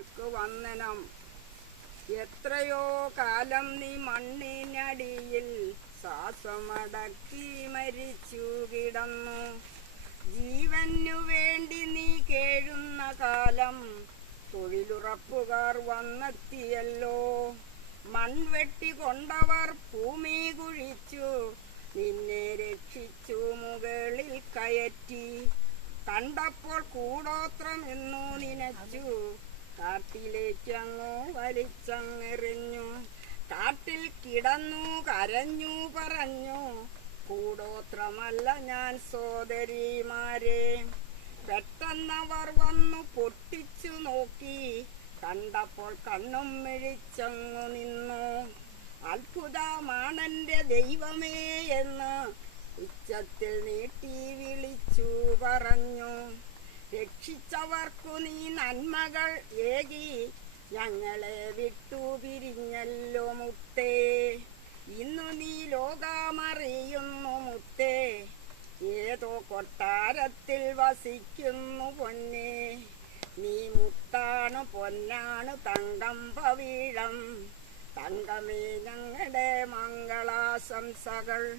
നിനക്ക് വന്ദനം. എത്രയോ കാലം നീ മണ്ണിനടിയിൽ ശ്വാസമടക്കി മരിച്ചു കിടന്നു. ജീവനു വേണ്ടി നീ കേഴുന്ന കാലം തൊഴിലുറപ്പുകാർ വന്നെത്തിയല്ലോ. മൺവെട്ടി കൊണ്ടവർ ഭൂമി കുഴിച്ചു നിന്നെ രക്ഷിച്ചു മുകളിൽ കയറ്റി. കണ്ടപ്പോൾ കൂടോത്രം എന്നു നിനച്ചു. കാട്ടിലേക്കങ്ങു വലിച്ചങ്ങെറിഞ്ഞു. കാട്ടിൽ കിടന്നു കരഞ്ഞു പറഞ്ഞു. കൂടോത്രമല്ല ഞാൻ സോദരിമാരെ. പെട്ടെന്നവർ വന്നു പൊട്ടിച്ചു നോക്കി. കണ്ടപ്പോൾ കണ്ണും മിഴിച്ചങ്ങു നിന്നു. അത്ഭുതമാണെന്റെ ദൈവമേ എന്ന് ഉച്ചത്തിൽ നീട്ടി വിളിച്ചു പറഞ്ഞു. രക്ഷിച്ചവർക്കു നീ നന്മകൾ ഏകി. ഞങ്ങളെ വിട്ടു പിരിഞ്ഞല്ലോ മുത്തേ. ഇന്നു നീ ലോകമറിയുന്നു മുത്തേ. ഏതോ കൊട്ടാരത്തിൽ വസിക്കുന്നു പൊന്നേ. നീ മുത്താണ് പൊന്നാണ് തങ്കം പവീഴം. തങ്കമേ ഞങ്ങളുടെ മംഗളാശംസകൾ.